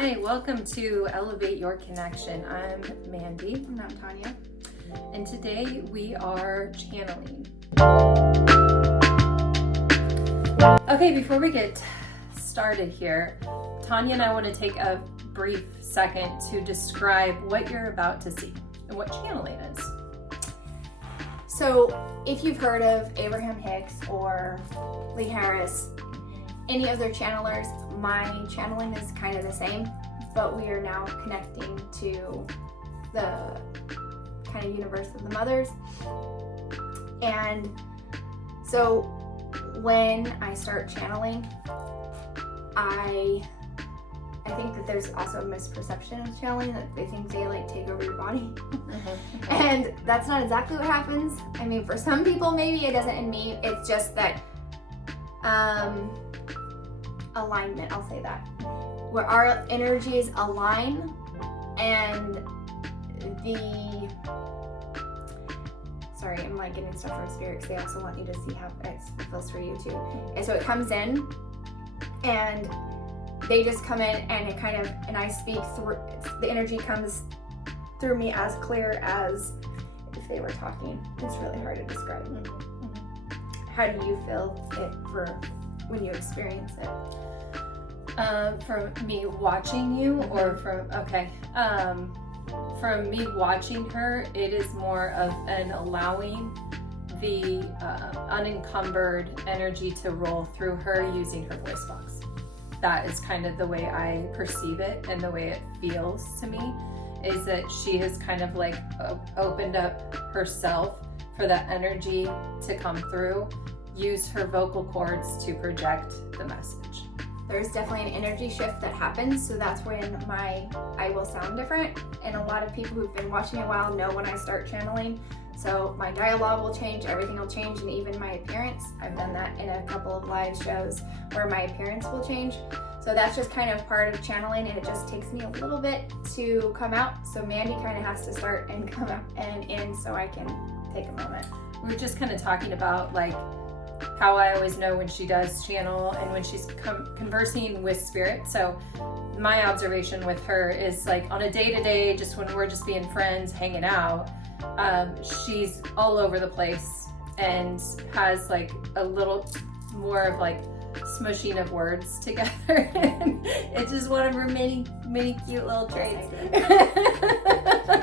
Hi, welcome to Elevate Your Connection. I'm Mandy. And I'm Tawnya. And today we are channeling. Okay, before we get started here, Tawnya and I want to take a brief second to describe what you're about to see and what channeling is. So, if you've heard of Abraham Hicks or Lee Harris, any of their channelers, my channeling is kind of the same, but we are now connecting to the kind of universe of the mothers. And so when I start channeling, I think that there's also a misperception of channeling, that they think they like take over your body. And that's not exactly what happens. I mean, for some people maybe it doesn't. In me, it's just that alignment, I'll say that, where our energies align, and sorry, I'm like getting stuff from spirit because they also want you to see how it feels for you too. And so it comes in and they just come in and it kind of, and I speak through, the energy comes through me as clear as if they were talking. It's really hard to describe. How do you feel it for when you experience it? From me watching you, or from me watching her, it is more of an allowing the unencumbered energy to roll through her using her voice box. That is kind of the way I perceive it, and the way it feels to me is that she has kind of like opened up herself for that energy to come through, use her vocal cords to project the message. There's definitely an energy shift that happens, so that's when I will sound different. And a lot of people who've been watching a while know when I start channeling. So my dialogue will change, everything will change, and even my appearance. I've done that in a couple of live shows where my appearance will change. So that's just kind of part of channeling, and it just takes me a little bit to come out. So Mandy kind of has to start and come out and in so I can take a moment. We were just kind of talking about like how I always know when she does channel and when she's conversing with spirit. So my observation with her is like on a day-to-day, just when we're just being friends, hanging out, she's all over the place and has like a little more of like smushing of words together. It's just one of her many cute little traits.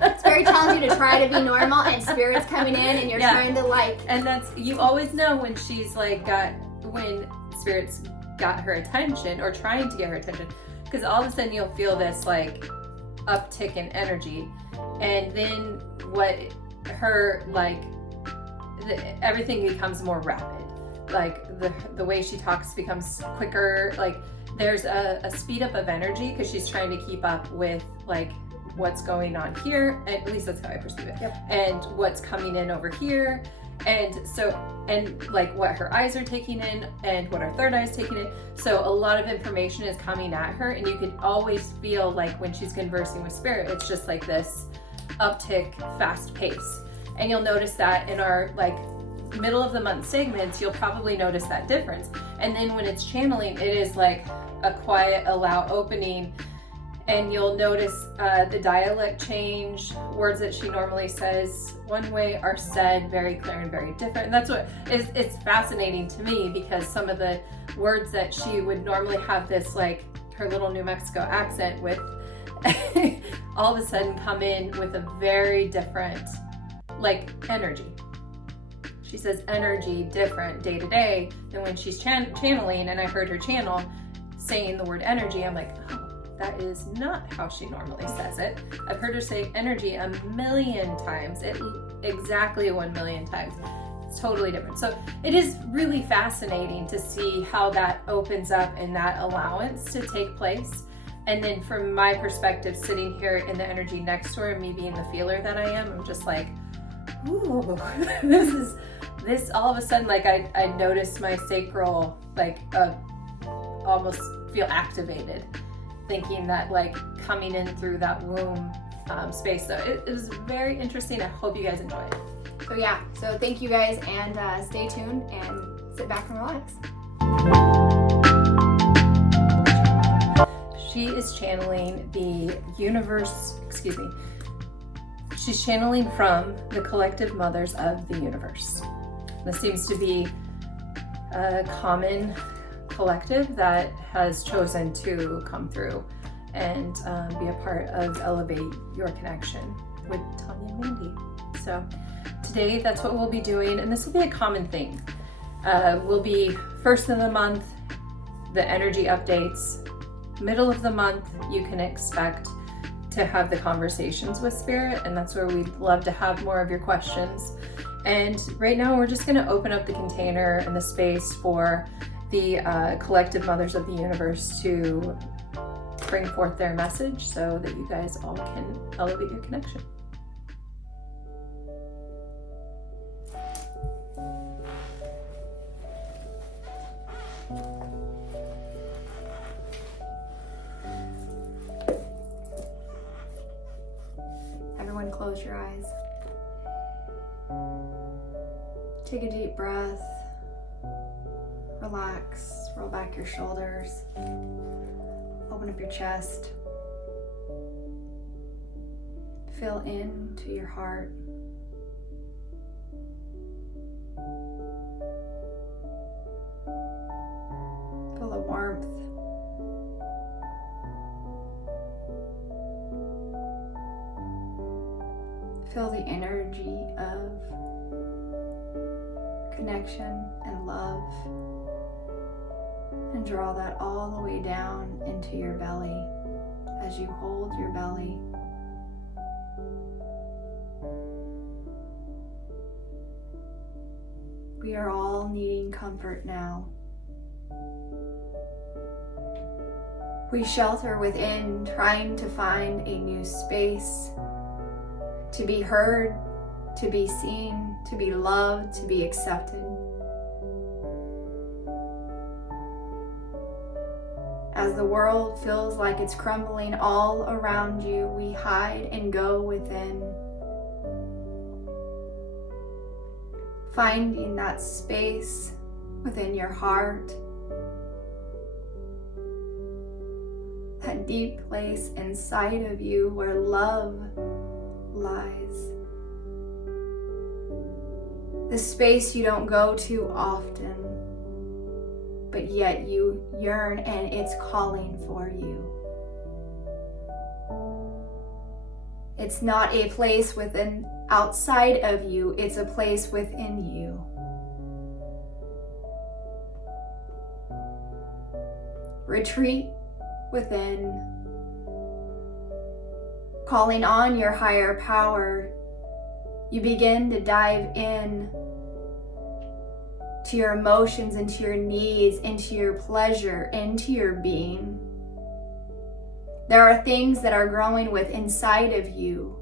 It's very challenging to try to be normal, and spirit's coming in and you're trying to like, and that's, you always know when she's like when spirit's got her attention or trying to get her attention, because all of a sudden you'll feel this like uptick in energy, and then everything becomes more rapid. Like the way she talks becomes quicker. Like there's a speed up of energy because she's trying to keep up with like what's going on here. At least that's how I perceive it. Yep. And what's coming in over here. And so, and like what her eyes are taking in and what her third eye is taking in. So a lot of information is coming at her, and you can always feel like when she's conversing with spirit, it's just like this uptick, fast pace. And you'll notice that in our like middle of the month segments, you'll probably notice that difference. And then when it's channeling, it is like a quiet, allow opening, and you'll notice the dialect change. Words that she normally says one way are said very clear and very different. And that's what it's fascinating to me, because some of the words that she would normally have this like her little New Mexico accent with all of a sudden come in with a very different like energy. She says energy different day to day than when she's channeling. And I heard her channel saying the word energy. I'm like, oh, that is not how she normally says it. I've heard her say energy a million times, exactly 1 million times. It's totally different. So it is really fascinating to see how that opens up and that allowance to take place. And then from my perspective, sitting here in the energy next to her, and me being the feeler that I am, I'm just like, ooh, this all of a sudden, like I noticed my sacral, like almost feel activated, thinking that like coming in through that womb space. So it was very interesting. I hope you guys enjoy it. So yeah, so thank you guys, and stay tuned and sit back and relax. she is channeling the universe, she's channeling from the collective mothers of the universe. This seems to be a common collective that has chosen to come through and be a part of Elevate Your Connection with Tawnya and Mandy. So today that's what we'll be doing, and this will be a common thing. Will be first of the month, the energy updates. Middle of the month, you can expect to have the conversations with Spirit, and that's where we'd love to have more of your questions. And right now we're just going to open up the container and the space for the collective mothers of the universe to bring forth their message so that you guys all can elevate your connection. Everyone close your eyes. Take a deep breath. Relax, roll back your shoulders. Open up your chest. Feel into your heart. Feel the warmth. Feel the energy of connection and love, and draw that all the way down into your belly as you hold your belly. We are all needing comfort now. We shelter within, trying to find a new space to be heard, to be seen, to be loved, to be accepted. As the world feels like it's crumbling all around you, we hide and go within, finding that space within your heart, that deep place inside of you where love lies. The space you don't go to often, but yet you yearn and it's calling for you. It's not a place within outside of you, it's a place within you. Retreat within, calling on your higher power. You begin to dive in to your emotions, into your needs, into your pleasure, into your being. There are things that are growing with inside of you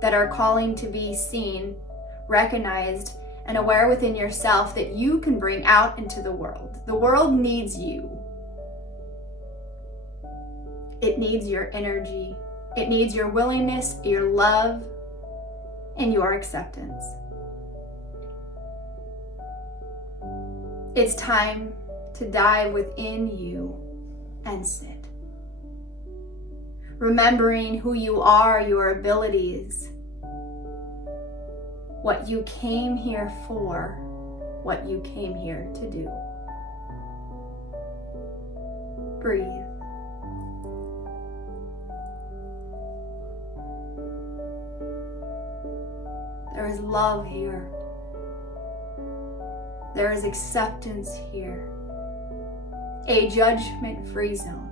that are calling to be seen, recognized, and aware within yourself that you can bring out into the world. The world needs you. It needs your energy. It needs your willingness, your love, and your acceptance. It's time to dive within you and sit. Remembering who you are, your abilities, what you came here for, what you came here to do. Breathe. There is love here. There is acceptance here. A judgment-free zone.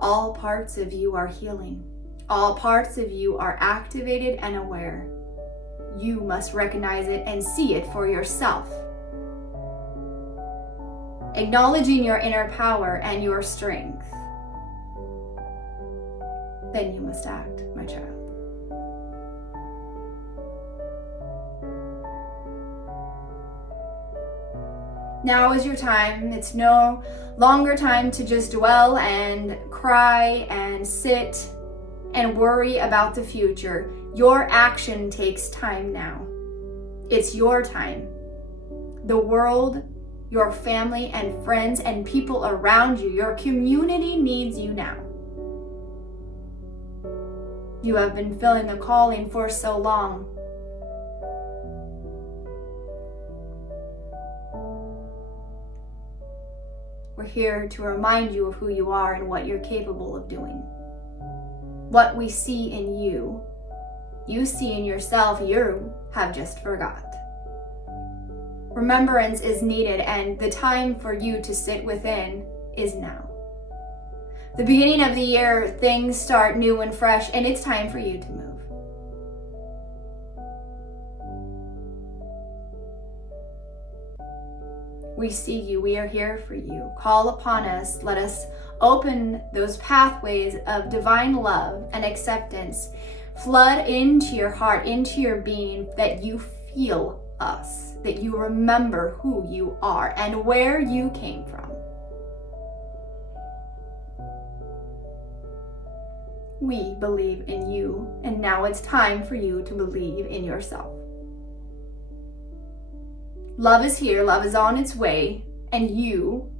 All parts of you are healing. All parts of you are activated and aware. You must recognize it and see it for yourself. Acknowledging your inner power and your strength. Then you must act, my child. Now is your time. It's no longer time to just dwell and cry and sit and worry about the future. Your action takes time now. It's your time. The world your family and friends and people around you. Your community needs you now. You have been feeling the calling for so long. We're here to remind you of who you are and what you're capable of doing. What we see in you, you see in yourself, you have just forgot. Remembrance is needed, and the time for you to sit within is now. The beginning of the year, things start new and fresh, and it's time for you to move. We see you. We are here for you. Call upon us. Let us open those pathways of divine love and acceptance. Flood into your heart, into your being, that you feel us, that you remember who you are and where you came from. We believe in you, and now it's time for you to believe in yourself. Love is here, love is on its way, and you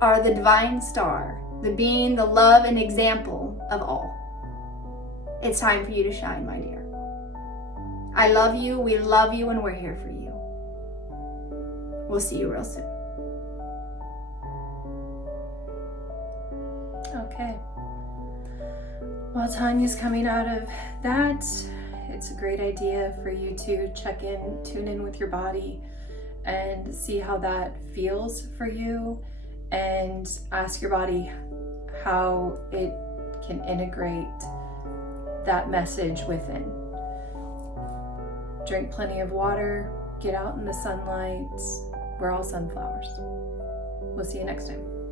are the divine star, the being, the love, and example of all. It's time for you to shine, my dear. I love you, we love you, and we're here for you. We'll see you real soon. Okay. While Tanya's coming out of that, it's a great idea for you to check in, tune in with your body, and see how that feels for you, and ask your body how it can integrate that message within. Drink plenty of water, get out in the sunlight. We're all sunflowers. We'll see you next time.